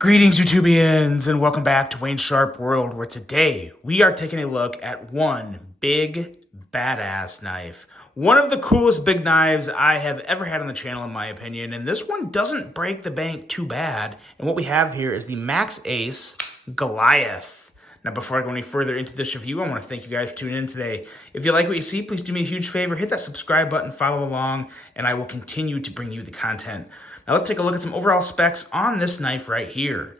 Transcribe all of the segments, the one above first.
Greetings, YouTubians, and welcome back to Wayne Sharp World, where today we are taking a look at one big, badass knife. One of the coolest big knives I have ever had on the channel, in my opinion, and this one doesn't break the bank too bad. And what we have here is the Max Ace Goliath. Now, before I go any further into this review, I want to thank you guys for tuning in today. If you like what you see, please do me a huge favor, hit that subscribe button, follow along, and I will continue to bring you the content. Now let's take a look at some overall specs on this knife right here.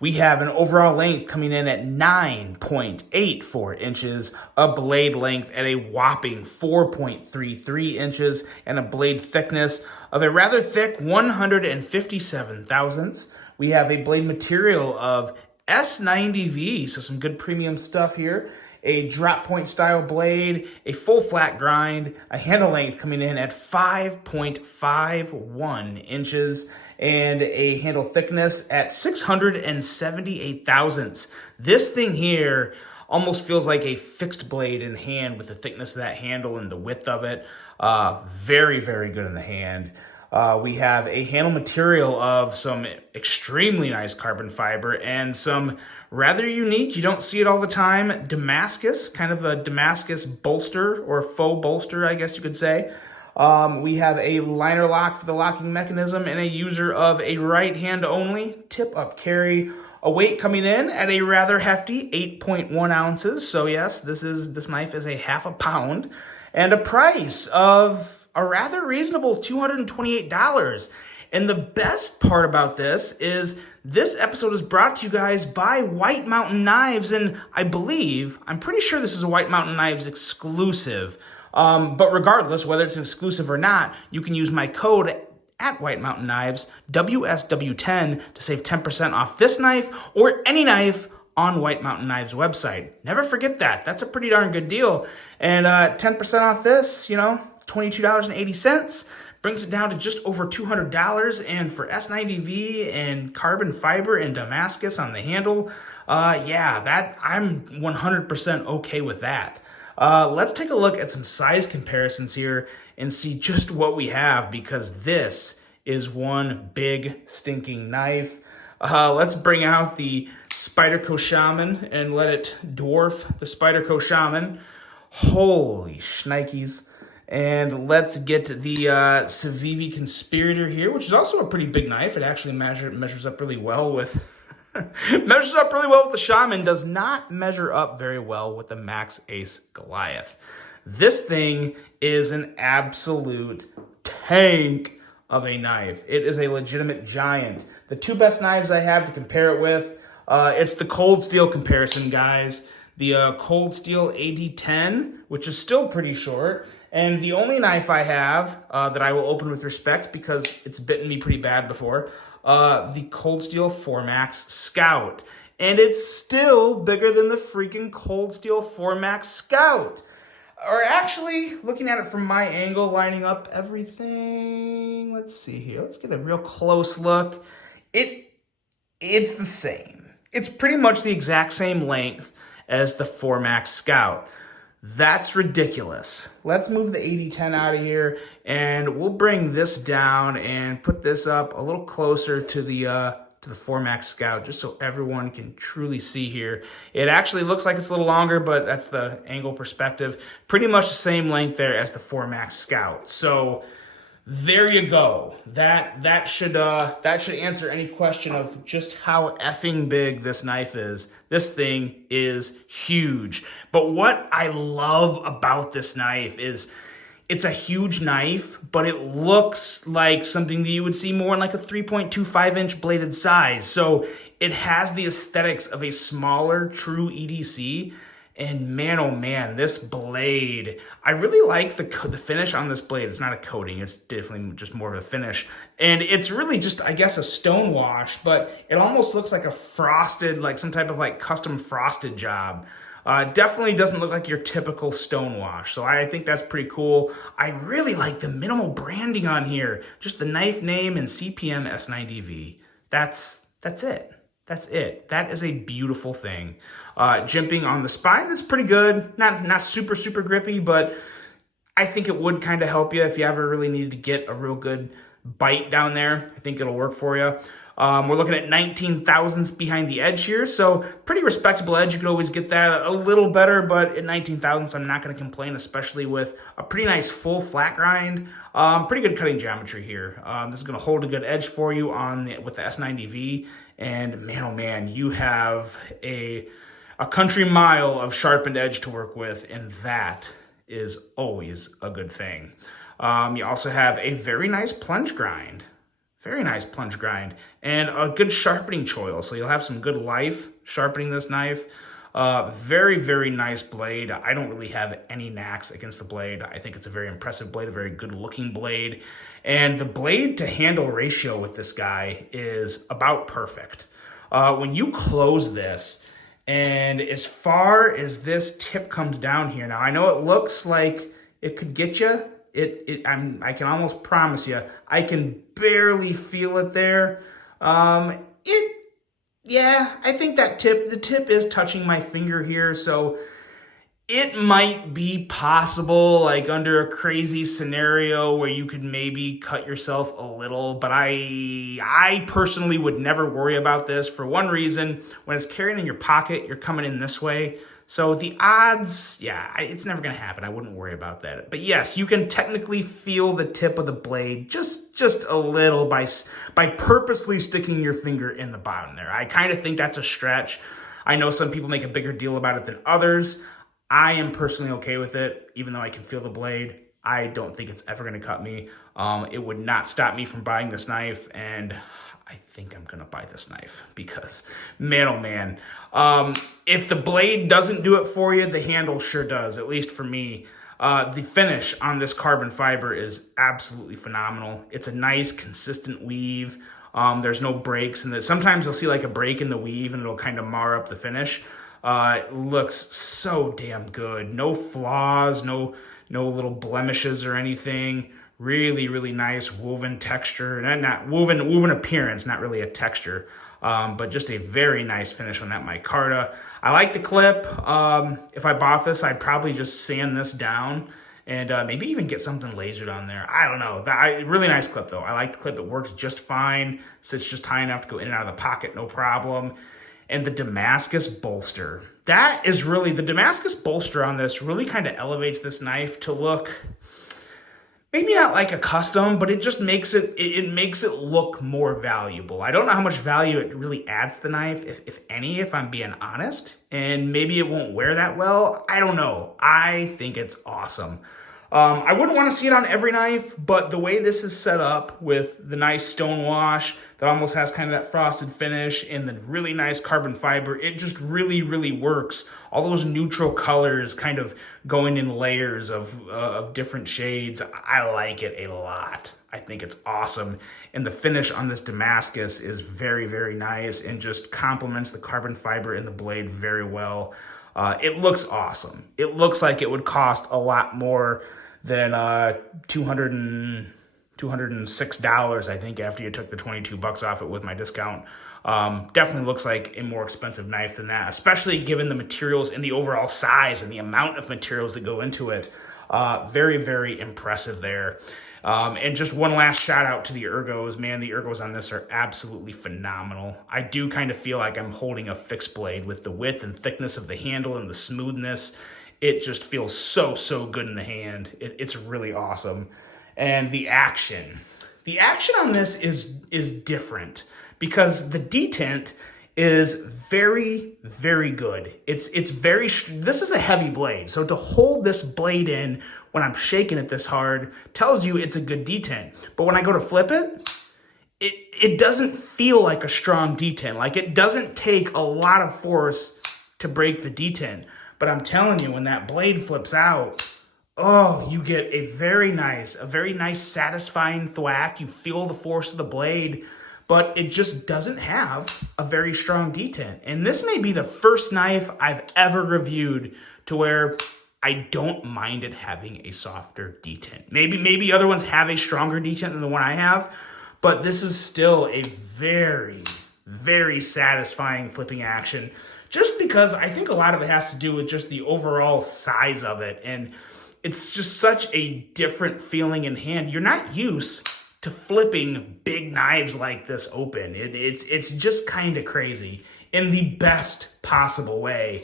We have an overall length coming in at 9.84 inches, a blade length at a whopping 4.33 inches, and a blade thickness of a rather thick 157 thousandths. We have a blade material of S90V, so some good premium stuff here. A drop point style blade, a full flat grind, a handle length coming in at 5.51 inches, and a handle thickness at 678 thousandths. This thing here almost feels like a fixed blade in hand with the thickness of that handle and the width of it. Very, very good in the hand. We have a handle material of some extremely nice carbon fiber and some rather unique, you don't see it all the time, Damascus, kind of a Damascus bolster or faux bolster, I guess you could say. We have a liner lock for the locking mechanism and a user of a right hand only tip-up carry. A weight coming in at a rather hefty 8.1 ounces. So yes, this knife is a half a pound. And a price of a rather reasonable $228. And the best part about this is this episode is brought to you guys by White Mountain Knives, and I'm pretty sure this is a White Mountain Knives exclusive. But regardless, whether it's an exclusive or not, you can use my code at White Mountain Knives, WSW10, to save 10% off this knife or any knife on White Mountain Knives website. Never forget that. That's a pretty darn good deal. And 10% off this, $22.80. Brings it down to just over $200, and for S90V and carbon fiber and Damascus on the handle, that I'm 100% okay with that. Let's take a look at some size comparisons here and see just what we have, because this is one big stinking knife. Let's bring out the Spyderco Shaman and let it dwarf the Spyderco Shaman. Holy shnikes. And let's get the Civivi Conspirator here, which is also a pretty big knife. It actually measures up really well with the Shaman. Does not measure up very well with the Max Ace Goliath. This thing is an absolute tank of a knife. It is a legitimate giant. The two best knives I have to compare it with, it's the Cold Steel comparison, guys. The Cold Steel AD10, which is still pretty short. And the only knife I have that I will open with respect, because it's bitten me pretty bad before, the Cold Steel Formax Scout. And it's still bigger than the freaking Cold Steel Formax Scout. Or actually, looking at it from my angle, lining up everything, let's see here. Let's get a real close look. It's the same. It's pretty much the exact same length as the Formax Scout. That's ridiculous. Let's move the AD10 out of here, and we'll bring this down and put this up a little closer to the Formax Scout, just so everyone can truly see here. It actually looks like it's a little longer, but that's the angle perspective. Pretty much the same length there as the Formax Scout. So there you go. That should answer any question of just how effing big this knife is. This thing is huge. But what I love about this knife is it's a huge knife, but it looks like something that you would see more in like a 3.25 inch bladed size. So it has the aesthetics of a smaller true EDC. And man, oh man, this blade, I really like the finish on this blade. It's not a coating, it's definitely just more of a finish. And it's really just, I guess, a stone wash, but it almost looks like a frosted, like some type of like custom frosted job. Definitely doesn't look like your typical stone wash. So I think that's pretty cool. I really like the minimal branding on here. Just the knife name and CPM S90V. That's it. That's it. That is a beautiful thing. Jimping on the spine, that's pretty good. Not super, super grippy, but I think it would kind of help you if you ever really needed to get a real good bite down there. I think it'll work for you. We're looking at 19 thousandths behind the edge here, so pretty respectable edge. You could always get that a little better, but at 19 thousandths, I'm not going to complain, especially with a pretty nice full flat grind. Pretty good cutting geometry here. This is going to hold a good edge for you with the S90V, and man, oh man, you have a country mile of sharpened edge to work with, and that is always a good thing. You also have a very nice plunge grind. Very nice plunge grind and a good sharpening choil. So you'll have some good life sharpening this knife. Very, very nice blade. I don't really have any knacks against the blade. I think it's a very impressive blade, a very good looking blade. And the blade to handle ratio with this guy is about perfect. When you close this, and as far as this tip comes down here, now I know it looks like it could get you. I can almost promise you, I can barely feel it there. Yeah, I think the tip is touching my finger here, so it might be possible, like under a crazy scenario where you could maybe cut yourself a little, but I personally would never worry about this for one reason. When it's carrying in your pocket, you're coming in this way. So the odds, yeah, it's never going to happen. I wouldn't worry about that. But yes, you can technically feel the tip of the blade just a little by purposely sticking your finger in the bottom there. I kind of think that's a stretch. I know some people make a bigger deal about it than others. I am personally okay with it, even though I can feel the blade. I don't think it's ever going to cut me. It would not stop me from buying this knife, and I think I'm going to buy this knife because, man, oh man, if the blade doesn't do it for you, the handle sure does, at least for me. The finish on this carbon fiber is absolutely phenomenal. It's a nice, consistent weave. There's no breaks, and sometimes you'll see like a break in the weave, and it'll kind of mar up the finish. It looks so damn good. No flaws, no little blemishes or anything. Really, really nice woven texture, and not woven appearance, not really a texture, but just a very nice finish on that micarta. I like the clip. If I bought this, I'd probably just sand this down and maybe even get something lasered on there. I don't know. Really nice clip, though. I like the clip. It works just fine. Sits just high enough to go in and out of the pocket, no problem. And the Damascus bolster. The Damascus bolster on this really kind of elevates this knife to look maybe not like a custom, but it just makes it makes it look more valuable. I don't know how much value it really adds to the knife, if any, if I'm being honest. And maybe it won't wear that well. I don't know. I think it's awesome. I wouldn't want to see it on every knife, but the way this is set up with the nice stone wash that almost has kind of that frosted finish and the really nice carbon fiber, it just really, really works. All those neutral colors kind of going in layers of different shades. I like it a lot. I think it's awesome. And the finish on this Damascus is very, very nice and just complements the carbon fiber in the blade very well. It looks awesome. It looks like it would cost a lot more than $206, I think, after you took the $22 off it with my discount. Definitely looks like a more expensive knife than that, especially given the materials and the overall size and the amount of materials that go into it. Very, very impressive there. And just one last shout out to the ergos. Man, the ergos on this are absolutely phenomenal. I do kind of feel like I'm holding a fixed blade with the width and thickness of the handle and the smoothness. It just feels so, so good in the hand. It's really awesome. And the action on this is different because the detent is very, very good. This is a heavy blade. So to hold this blade in when I'm shaking it this hard tells you it's a good detent. But when I go to flip it, it doesn't feel like a strong detent. Like it doesn't take a lot of force to break the detent. But I'm telling you, when that blade flips out, oh, you get a very nice satisfying thwack. You feel the force of the blade, but it just doesn't have a very strong detent. And this may be the first knife I've ever reviewed to where I don't mind it having a softer detent. Maybe other ones have a stronger detent than the one I have, but this is still a very, very satisfying flipping action. Just because I think a lot of it has to do with just the overall size of it. And it's just such a different feeling in hand. You're not used to flipping big knives like this open. It's just kind of crazy in the best possible way.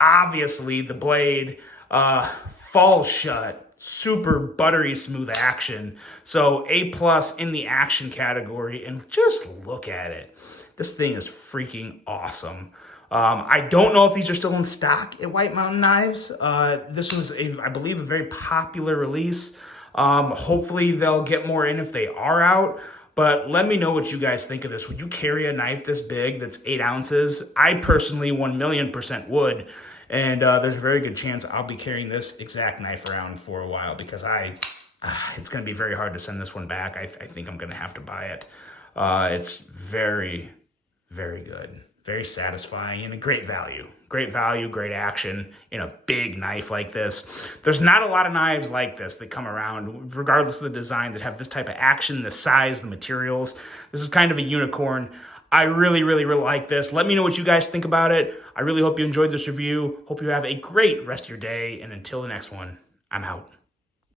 Obviously, the blade falls shut, super buttery smooth action. So A+ in the action category, and just look at it. This thing is freaking awesome. I don't know if these are still in stock at White Mountain Knives. This was, I believe, a very popular release. Hopefully they'll get more in if they are out. But let me know what you guys think of this. Would you carry a knife this big that's 8 ounces? I personally 1,000,000% would. And there's a very good chance I'll be carrying this exact knife around for a while because it's going to be very hard to send this one back. I think I'm going to have to buy it. It's very, very good. Very satisfying and a great value. Great value, great action in a big knife like this. There's not a lot of knives like this that come around, regardless of the design, that have this type of action, the size, the materials. This is kind of a unicorn. I really, really, really like this. Let me know what you guys think about it. I really hope you enjoyed this review. Hope you have a great rest of your day. And until the next one, I'm out.